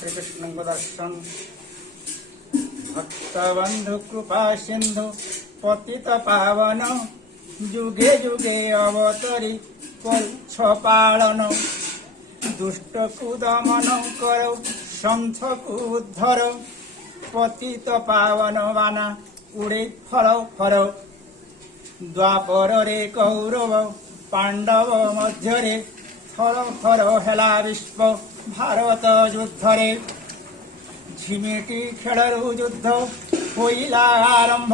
श्रीकृष्ण को दर्शन भक्तबंधु कृपा सिंधु पतित पावन जुगे जुगे अवतरी करुछ पालन दुष्ट को दमन करो संथ को उद्धर पतित पावन बाना उड़े फर फर द्वापर रे कौरव पांडव मध्य थर थर हेला विश्व भारत युद्ध रे झिमिटी खेलरू युद्ध होइला आरंभ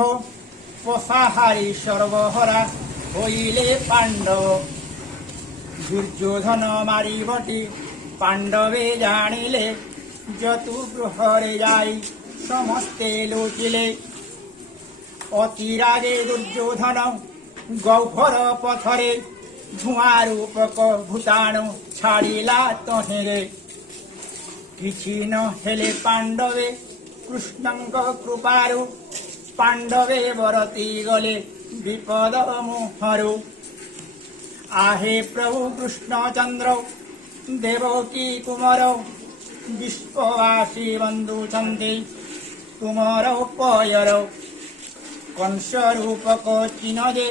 पसाहारी सर्वहरा होइले पांडव दुर्योधन मारी बटी पांडवे जानिले जतु गृहरे जाई समस्ते लुचिले अति रागे दुर्योधन गौभर पथरे धुआं रूपक भूताणु छाड़िला तहेरे किछि न हेले पांडवे कृष्णंक कृपारु पांडवे बरती गले विपद मुहरु आहे प्रभु कृष्णचंद्र देवकी कुमार विश्ववासी बंधु चंदे तुमर पयर कंस रूपक चिन्ह दे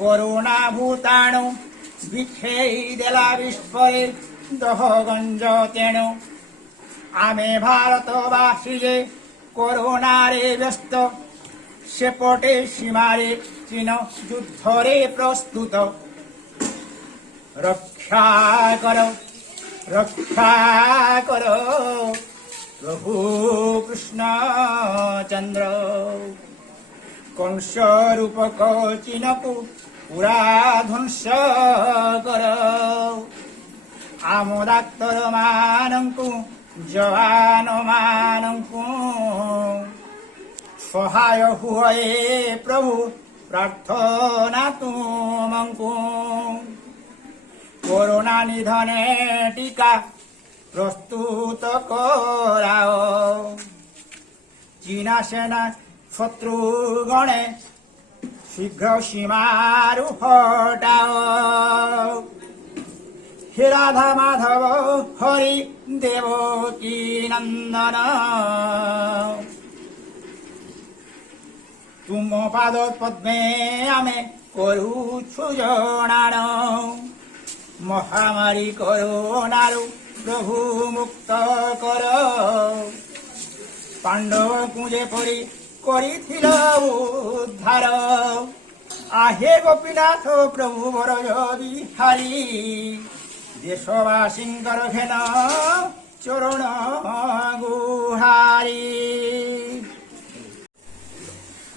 करुणा भूताणु विखेई देला विश्वरे दहगंज तेणु आमे भारतवासी जे करुणा रे व्यस्त सेपटे सीमारे चीन युद्धरे प्रस्तुत रक्षा करो प्रभु कृष्ण चंद्र कंस रूपक चीन को पूरा ध्वंस कर आम डाक्तर मानंकु जवान मानंकु सहाय हुए प्रभु प्रार्थना तुमको कोरोना निधने टीका प्रस्तुत कराओ चीना सेना शत्रुगणे शीघ्र सीमारु हटाओ हे राधा माधव हरि देवकी नंदन तुम पाद पद्मे आमे करुछु जनाण महामारी करोनारु प्रभु मुक्त कर पांडव को जेपरी करिथिल उद्धार आहे गोपीनाथ प्रभु बरज बिहारी देशवासींकर घेन चरण गुहारी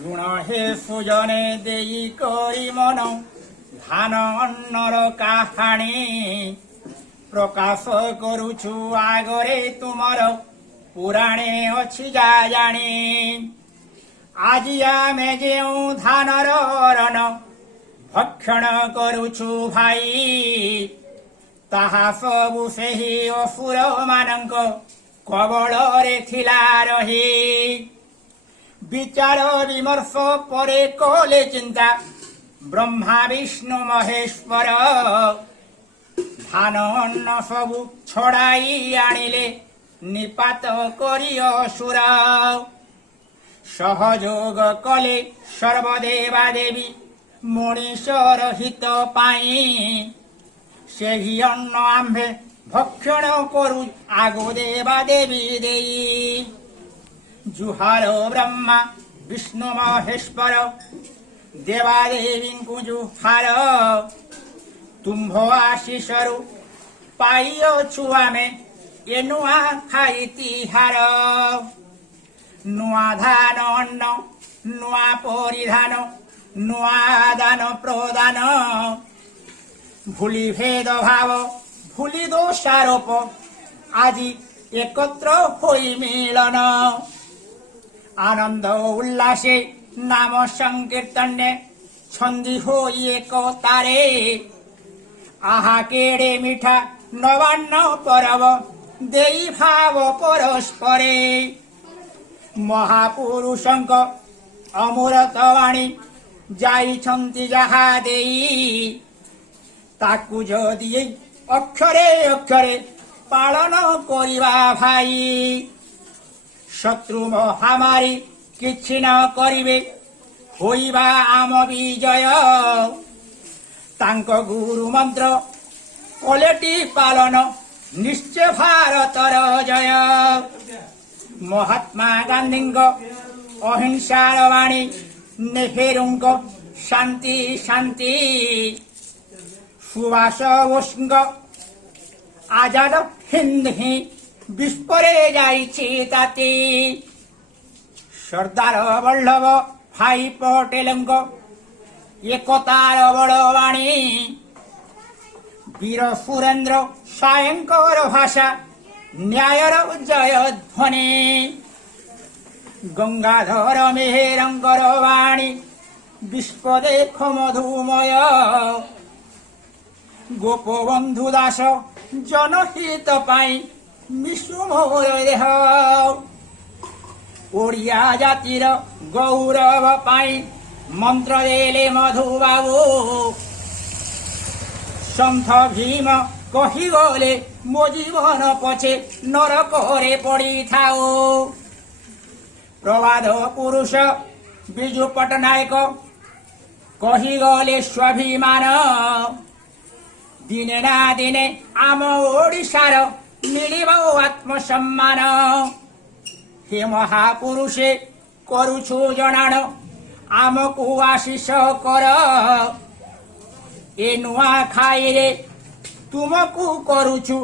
ऋण हे सुजने देई करी मन धान अन्नर काहाणी प्रकाश करुछु आगरे तुमर पुराणे अछि जा जानी आज आमे जेउ धानर रन भक्षण करुछु भाई ताहा सबु सेही असुर मानंक कबल रे थिला रही विचार विमर्श परे कले चिंता ब्रह्मा विष्णु महेश्वर धान अन्न सबु छड़ाई आनिले निपात करी असुर सहयोग कले सर्वदेवा देवी मनीषर हित पाई सेही अन्न आम्भे भक्षण करू आगो देवा देवी देई जुहार ब्रह्मा विष्णु महेश्वर देवादेवी को जुहार तुम्भ आशीषरु पाइछु आमे ए नुआ खाई तिहार नुआ धान अन्न नुआ परिधान नुआ दान प्रदान भूली भेद भाव भूली दोषारोप আজি एकत्र होई मिलन आनंद उल्लासे नाम संकीर्तने छंदी होई एक तारे आहा केड़े मिठा नवान्न परब देई भाव परस्परे महापुरुषंक अमृत वाणी जाइछंती जहा देई ताकु जदि अक्षरे अक्षरे ପାଳନ କରିବା ଭାଇ। ଶତ୍ରୁ ମହାମାରୀ କିଛି ନ କରିବେ, ହୋଇବା ଆମ ବିଜୟ। ତାଙ୍କ ଗୁରୁ ମନ୍ତ୍ର କଲେଟି ପାଳନ, ନିଶ୍ଚୟ ଭାରତର ଜୟ। ମହାତ୍ମା ଗାନ୍ଧୀଙ୍କ ଅହିଂସାର ବାଣୀ, ନେହେରୁଙ୍କ ଶାନ୍ତି ଶାନ୍ତି, ସୁଭାଷ ବୋଷଙ୍କ ଆଜାଦ ହିନ୍ଦ ହିଁ ବିଶ୍ୱରେ ଯାଇଛି ତାତି। ସର୍ଦ୍ଦାର ବଲ୍ଲଭ ଭାଇ ପଟେଲଙ୍କ ଏକତାର ବଳବାଣୀ, ବୀର ସୁରେନ୍ଦ୍ର ସାଏଙ୍କର ଭାଷା, ନ୍ୟାୟର ଜୟଧ୍ୱନି। ଗଙ୍ଗାଧର ମେହେରଙ୍କର ବାଣୀ, ବିଶ୍ୱ ଦେଖ ମଧୁମୟ। ଗୋପବନ୍ଧୁ ଦାସ ଜନହିତ ପାଇଁ ମିଶୁ ମୋର ଦେହ। ଓଡ଼ିଆ ଜାତିର ଗୌରବ ପାଇଁ ମନ୍ତ୍ର ଦେଲେ ମଧୁବାବୁ। ସନ୍ଥ ଭୀମ କହିଗଲେ ମୋ ଜୀବନ ପଛେ ନରକରେ ପଡ଼ିଥାଉ। ପ୍ରବାଦ ପୁରୁଷ ବିଜୁ ପଟ୍ଟନାୟକ କହିଗଲେ ସ୍ୱାଭିମାନ। ଦିନେ ନା ଦିନେ ଆମ ଓଡ଼ିଶାର ମିଳିବ ଆତ୍ମସମ୍ମାନ। ହେ ମହାପୁରୁଷେ କରୁଛୁ ଜଣାଣ, ଆମକୁ ଆଶିଷ କର। ଏ ନୂଆଖାଇରେ ତୁମକୁ କରୁଛୁ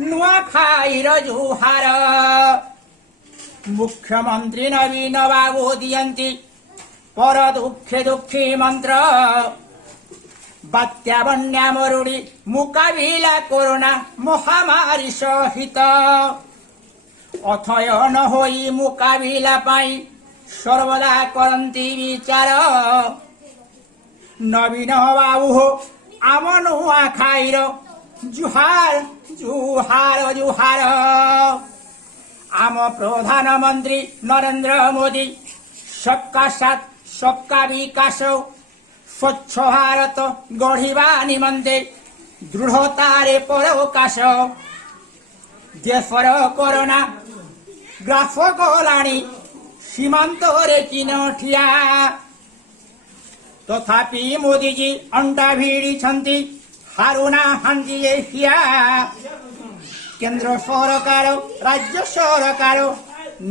ନୂଆଖାଇର ଜୁହାର। ମୁଖ୍ୟମନ୍ତ୍ରୀ ନବୀନ ବାବୁ ଦିଅନ୍ତି ପର ଦୁଃଖେ ଦୁଃଖୀ ମନ୍ତ୍ର। ବାତ୍ୟା ବନ୍ୟା ମରୁଡ଼ି ମୁକାବିଲା କରୋନା ମହାମାରୀ ସହିତ। ଅଥୟ ନ ହୋଇ ମୁକାବିଲା ପାଇଁ ସର୍ବଦା କରନ୍ତି ବିଚାର। ନବୀନ ବାବୁ ହୋ ଆମ ନୂଆଖାଇର ଜୁହାର ଜୁହାର ଜୁହାର। ଆମ ପ୍ରଧାନମନ୍ତ୍ରୀ ନରେନ୍ଦ୍ର ମୋଦି ସବକା ସାଥ ସବକା ବିକାଶ, ସ୍ୱଚ୍ଛ ଭାରତ ଗଢ଼ିବା ନିମନ୍ତେ ଦୃଢ଼ତାରେ ପରକାଶ। ଦେଶର କରୋନା ଗ୍ରାସ ଗଲାଣି ସୀମାନ୍ତରେ ଚୀନ ଠିଆ। ତଥାପି ମୋଦିଜୀ ଅଣ୍ଟା ଭିଡ଼ିଛନ୍ତି, ହାରୁନାହାନ୍ତି ଏ ହିଆ। କେନ୍ଦ୍ର ସରକାର ରାଜ୍ୟ ସରକାର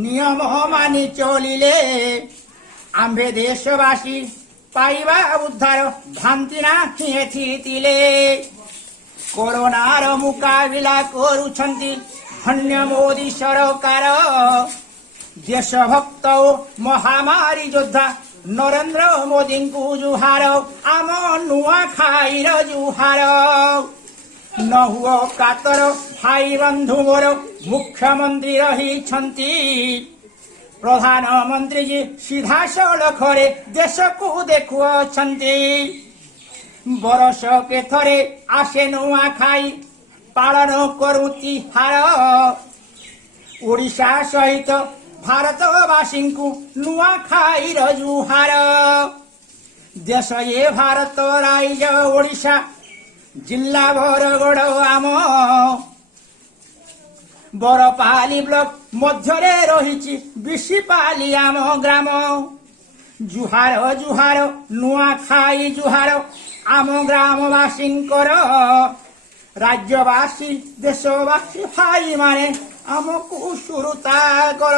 ନିୟମ ମାନି ଚଳିଲେ, ଆମ୍ଭେ ଦେଶବାସୀ ପାଇବା ଉଦ୍ଧାର, ଭ୍ରାନ୍ତି ନାହିଁ ଏଥିଥିଲେ। କରୋନାର ମୁକାବିଲା କରୁଛନ୍ତି ଧନ୍ୟ ମୋଦି ସରକାର। ଦେଶଭକ୍ତ ଓ ମହାମାରୀ ଯୋଦ୍ଧା ନରେନ୍ଦ୍ର ମୋଦିଙ୍କୁ ଜୁହାର। ଆମ ନୂଆଖାଇର ଜୁହାର। ନ ହୁଅ କାତର ଭାଇ ବନ୍ଧୁ ମୋର, ମୁଖ୍ୟମନ୍ତ୍ରୀ ରହିଛନ୍ତି। ପ୍ରଧାନମନ୍ତ୍ରୀଜୀ ସିଧାସଳଖରେ ଦେଶକୁ ଦେଖୁଅଛନ୍ତି। ବର୍ଷକେ ଥରେ ଆସେ ନୂଆଖାଇ, ପାଳନ କରୁ ତିହାର। ଓଡ଼ିଶା ସହିତ ଭାରତବାସୀଙ୍କୁ ନୂଆଖାଇର ଜୁହାର। ଦେଶ ଏ ଭାରତ ରାଇଜ ଓଡ଼ିଶା, ଜିଲ୍ଲା ବରଗଡ଼ ଆମ। ବରପାଲି ବ୍ଲକ ମଧ୍ୟରେ ରହିଛି ବିଶିପାଲି ଆମ ଗ୍ରାମ। ଜୁହାର ଜୁହାର ନୂଆଖାଇ ଜୁହାର ଆମ ଗ୍ରାମବାସୀଙ୍କର। ରାଜ୍ୟବାସୀ ଦେଶବାସୀ ଭାଇମାନେ ଆମକୁ ସୁରତା କର।